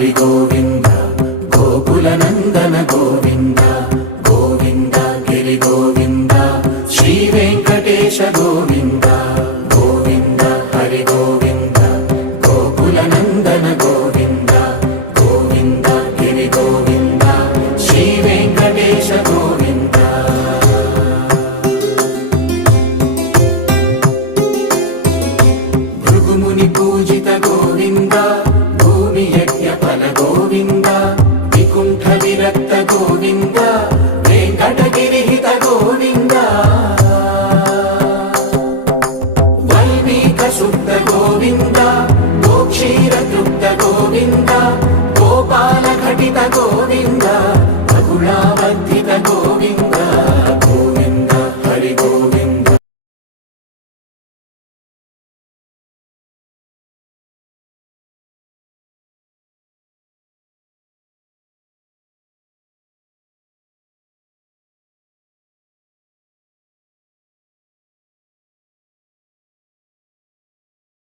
హరి గోవింద గోకుల నందన గోవింద గోవింద గిరి గోవింద శ్రీ వెంకటేశ గోవింద గోవింద హరి గోవింద గోకుల నందన గోవింద గోవింద గిరి గోవింద శ్రీ వెంకటేశ గోవింద భృగుముని పూజిత గోవింద భూమి యజ్ఞ ఫల గోవింద వికుంఠ విరక్త గోవింద వెంకటగిరిహిత గోవింద వైదిక శుద్ధ గోవింద గోక్షీర తృప్త గోవింద గోపాల ఘటిత గోవింద